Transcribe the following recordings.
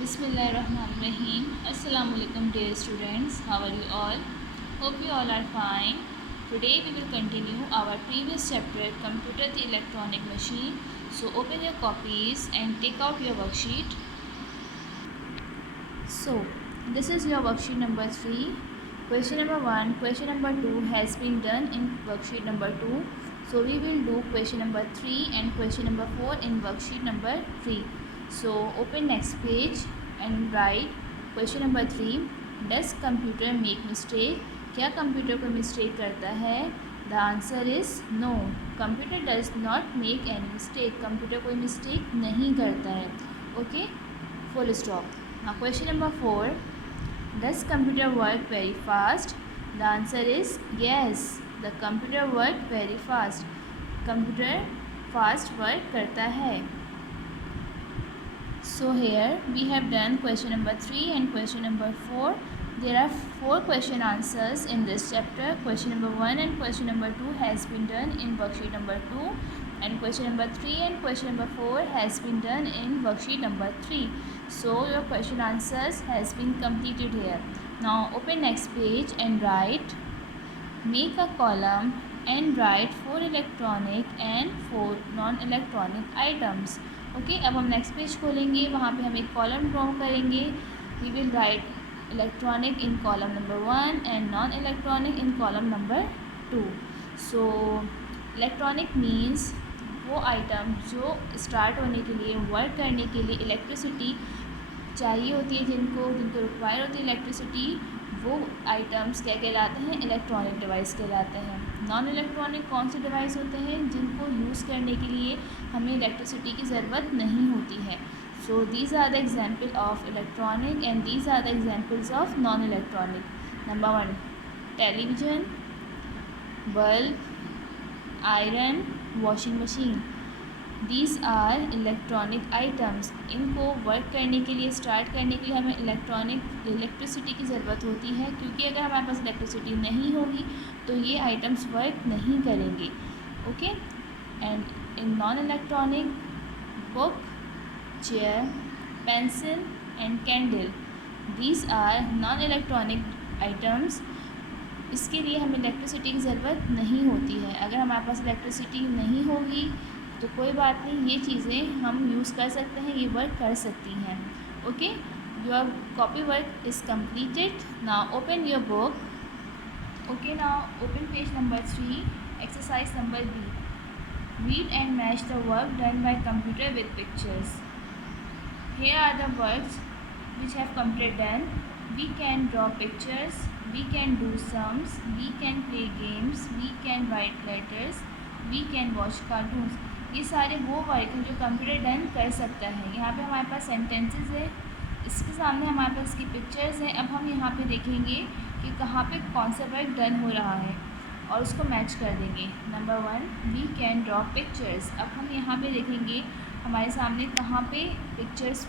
Bismillahirrahmanirrahim. Assalamu alaikum dear students. How are you all? Hope you all are fine. Today we will continue our previous chapter Computer the Electronic Machine. So open your copies and take out your worksheet. So this is your worksheet number 3. Question number 1, question number 2 has been done in worksheet number 2. So we will do question number 3 and question number 4 in worksheet number 3. So open next page and write question number 3. Does computer make mistake? क्या computer कोई mistake करता है? The answer is no. Computer does not make any mistake. Computer कोई mistake नहीं करता है. Okay, full stop. Now question number 4. Does computer work very fast? The answer is yes. The computer work very fast. Computer fast work करता है. So here we have done question number 3 and question number 4. There are 4 question answers in this chapter. Question number 1 and question number 2 has been done in worksheet number 2, and question number 3 and question number 4 has been done in worksheet number 3. So your question answers has been completed here. Now open next page and write, make a column and write 4 electronic and 4 non-electronic items. Okay, अब हम next page खोलेंगे, वहाँ पे हम एक column draw करेंगे. We will write electronic in column number 1 and non electronic in column number 2. So electronic means वो item जो स्टार्ट होने के लिए, वर्क करने के लिए इलेक्ट्रिसिटी चाहिए होती है, जिनको रिक्वायर होती है इलेक्ट्रिसिटी, वो आइटम्स क्या कहलाते हैं? इलेक्ट्रॉनिक डिवाइस कहलाते हैं. नॉन इलेक्ट्रॉनिक कौन से डिवाइस होते हैं? जिनको यूज़ करने के लिए हमें इलेक्ट्रिसिटी की ज़रूरत नहीं होती है. So these are the example of electronic and these are the examples of non electronic. Number 1, television, bulb, iron, washing machine. These are electronic items. इनको वर्क करने के लिए, स्टार्ट करने के लिए हमें इलेक्ट्रिसिटी की ज़रूरत होती है, क्योंकि अगर हमारे पास इलेक्ट्रिसिटी नहीं होगी तो ये आइटम्स वर्क नहीं करेंगे. Okay, and in non electronic, book, chair, pencil and candle. These are non electronic items. इसके लिए हमें इलेक्ट्रिसिटी की ज़रूरत नहीं होती है. अगर हमारे पास इलेक्ट्रिसिटी नहीं होगी तो कोई बात नहीं, ये चीज़ें हम यूज़ कर सकते हैं, ये वर्क कर सकती हैं. Okay, your copy work is completed. Now open your book. Okay, now open page number 3, exercise number B. Read and match the work done by computer with pictures. Here are the works which have computer done. We can draw pictures, we can do sums, we can play games, we can write letters, we can watch cartoons. ये सारे वो work हैं जो computer done कर सकता है. यहाँ पे हमारे पास सेंटेंसेस है, इसके सामने हमारे पास इसकी पिक्चर्स हैं. अब हम यहाँ पे देखेंगे कि कहाँ पे कौन सा वर्क डन हो रहा है और उसको मैच कर देंगे. Number 1, we can draw pictures. अब हम यहाँ पे देखेंगे हमारे सामने कहाँ पे पिक्चर्स,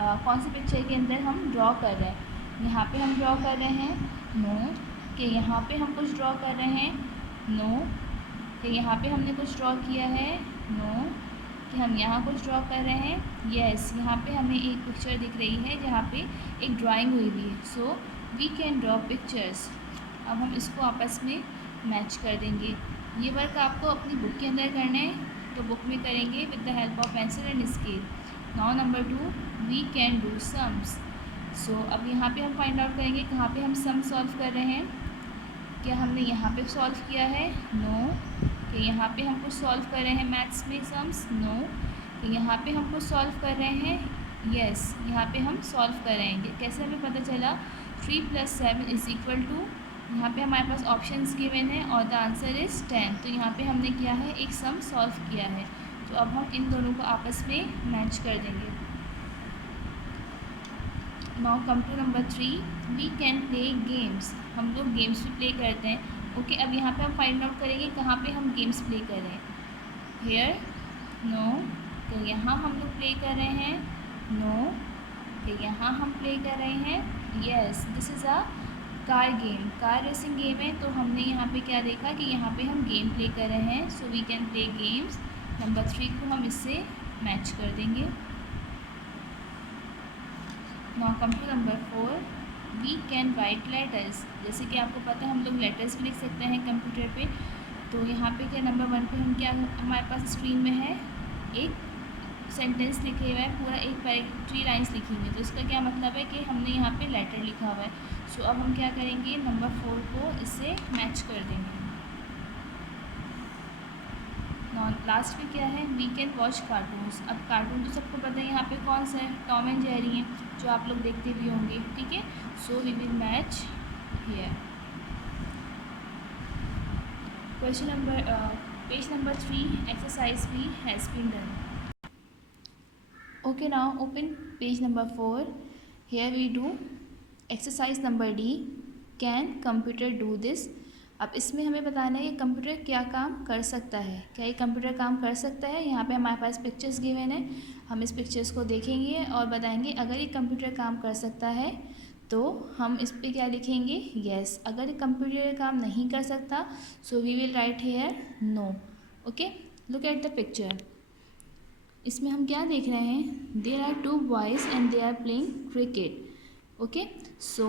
कौन सी पिक्चर के अंदर हम ड्रॉ कर रहे हैं. यहाँ पे हम ड्रॉ कर रहे हैं, नो. कि यहाँ पे हम कुछ ड्रॉ कर रहे हैं, नो. कि यहाँ पे हमने कुछ ड्रॉ किया है, नो. कि हम यहाँ कुछ ड्रॉ कर रहे हैं, येस. यहाँ पे हमें एक पिक्चर दिख रही है जहाँ पे एक ड्राइंग हुई हुई है. So we can draw pictures. अब हम इसको आपस में मैच कर देंगे. ये वर्क आपको अपनी बुक के अंदर करना है तो बुक में करेंगे with the help of pencil and scale. Now number 2, we can do sums. So अब यहाँ पे हम फाइंड आउट करेंगे कहाँ पे हम सम सॉल्व कर रहे हैं. क्या हमने यहाँ पे सॉल्व किया है, नो. कि यहाँ पे हम कुछ सॉल्व कर रहे हैं मैथ्स में सम्स, नो. कि यहाँ पे हम कुछ सॉल्व कर रहे हैं, येस. यहाँ पे हम सॉल्व कर रहे हैं. कैसे हमें पता चला? 3 + 7 = यहाँ पे हमारे पास ऑप्शंस गिवन है और द आंसर इज़ 10. तो यहाँ पे हमने किया है, एक सम सॉल्व किया है. तो अब हम इन दोनों को आपस में मैच कर देंगे. Now come to number 3, we can play games. हम लोग गेम्स भी प्ले करते हैं. ओके, अब यहाँ पे हम फाइंड आउट करेंगे कहाँ पे हम गेम्स प्ले कर रहे हैं. Here, no. तो यहाँ हम लोग प्ले कर रहे हैं, नो. तो यहाँ हम प्ले कर रहे हैं, yes. This is a car game, car racing game है. तो हमने यहाँ पे क्या देखा कि यहाँ पे हम गेम प्ले कर रहे हैं. So we can play games. Number 3 को हम इससे मैच कर देंगे. Now come to number 4, we can write letters. जैसे कि आपको पता है हम लोग लेटर्स भी लिख सकते हैं कंप्यूटर पे। तो यहाँ पे क्या नंबर 1 पे हम क्या हमारे पास स्क्रीन में है एक सेंटेंस लिखे हुआ है, पूरा एक 3 लाइन्स लिखी हुई है। तो इसका क्या मतलब है कि हमने यहाँ पे लेटर लिखा हुआ है। सो अब हम क्या करेंगे, नंबर 4 को इससे मैच कर देंगे। लास्ट में क्या है, वी कैन वॉच कार्टून्स। अब कार्टून तो सबको पता है यहाँ पे कौन सा है, टॉम एंड जेरी हैं, जो आप लोग देखते भी होंगे, ठीक है। So we will match here. Question number page number 3 exercise B has been done. Okay, now open page number 4. Here we do exercise number D. Can computer do this? अब इसमें हमें बताना है कि कंप्यूटर क्या काम कर सकता है। क्या ये कंप्यूटर काम कर सकता है? यहाँ पे हमारे पास पिक्चर्स गिवन है, हम इस पिक्चर्स को देखेंगे और बताएंगे अगर ये कंप्यूटर काम कर सकता है तो हम इस पर क्या लिखेंगे, येस। अगर ये कंप्यूटर काम नहीं कर सकता so we will write here no. Okay, look at the picture. इसमें हम क्या देख रहे हैं, there are 2 boys and they are playing cricket. Okay, so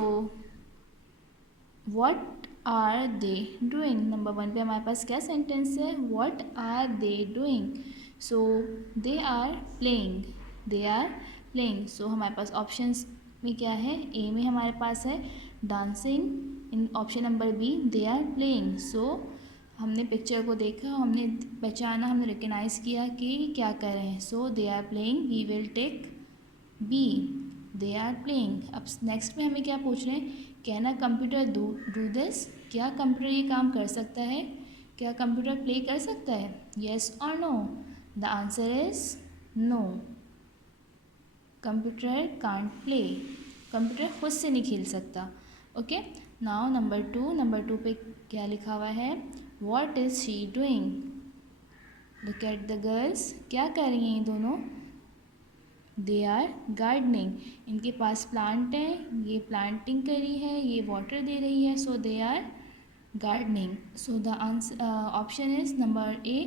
what are they doing. Number 1 पे हमारे पास क्या सेंटेंस है, what are they doing. So they are playing, they are playing. So हमारे पास ऑप्शंस में क्या है, ए में हमारे पास है dancing, in option number B they are playing. So हमने पिक्चर को देखा, हमने पहचाना, हमने रिकग्नाइज किया कि क्या कर रहे हैं। So they are playing, we will take B, they are playing. अब नेक्स्ट में हमें क्या पूछ रहे हैं, can a computer do this. क्या कंप्यूटर ये काम कर सकता है, क्या कंप्यूटर प्ले कर सकता है, येस और no. The answer is no, computer can't play. Computer खुद से नहीं खेल सकता। ओके, नाउ नंबर टू पे क्या लिखा हुआ है, what is she doing. Look at the girls, क्या कर रही हैं ये दोनों, दे आर गार्डनिंग। इनके पास प्लांट है, ये प्लांटिंग करी है, ये वाटर दे रही है, so they are gardening. So the answer option is number A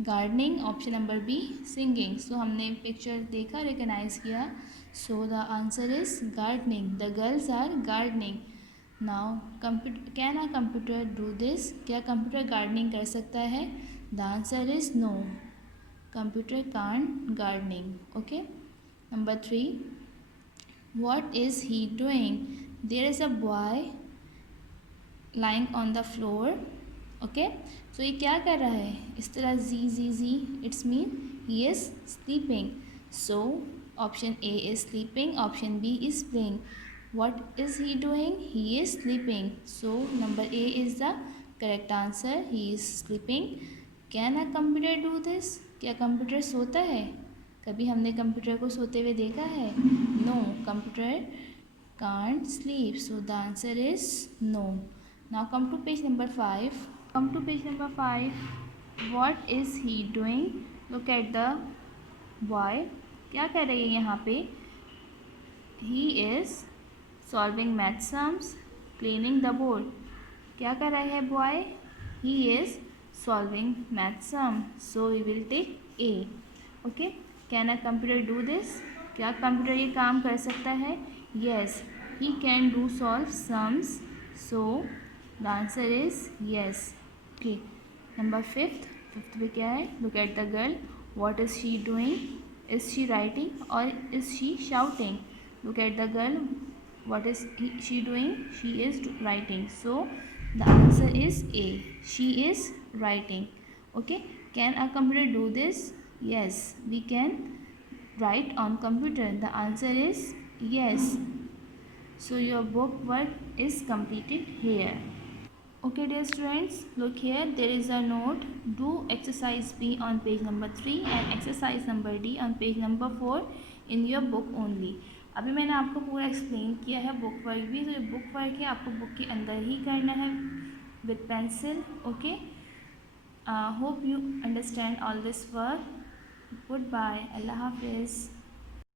gardening, option number B singing. So हमने पिक्चर देखा, रिकग्नाइज किया, so the answer is gardening, the girls are gardening. Now computer, can a computer do this. क्या computer gardening कर सकता है, the answer is no, computer can't gardening. Okay, number 3, what is he doing? There is a boy lying on the floor. Okay, so ये क्या कर रहा है, इस तरह जी, it's mean he is sleeping. So option A is sleeping, option B is playing. What is he doing, he is sleeping. So number A is the correct answer, he is sleeping. Can a computer do this. क्या computer सोता है, कभी हमने computer को सोते हुए देखा है, no, computer can't sleep. So the answer is no. Now come to page number 5। What is he doing. Look at the boy, क्या कर रही है यहाँ पे, he is solving math sums, cleaning the board. क्या कर रहा है boy, he is solving math sum, so we will take a. Okay, can a computer do this. क्या कंप्यूटर ये काम कर सकता है, yes, he can do solve sums, so the answer is yes. Okay, number 5 पे क्या है, look at the girl, what is she doing, is she writing और is she shouting. Look at the girl, what is she doing, she is writing, so the answer is A, she is writing. Okay, can a computer do this, yes, we can write on computer, the answer is yes. So your book work is completed here. Okay dear students, look here, there is a note, do exercise B on page number 3 and exercise number D on page number 4 in your book only. अभी मैंने आपको पूरा explain किया है book work भी, तो ये book work है आपको बुक के अंदर ही करना है with pencil. Okay, hope you understand all this work. Goodbye, Allah हाफिज़।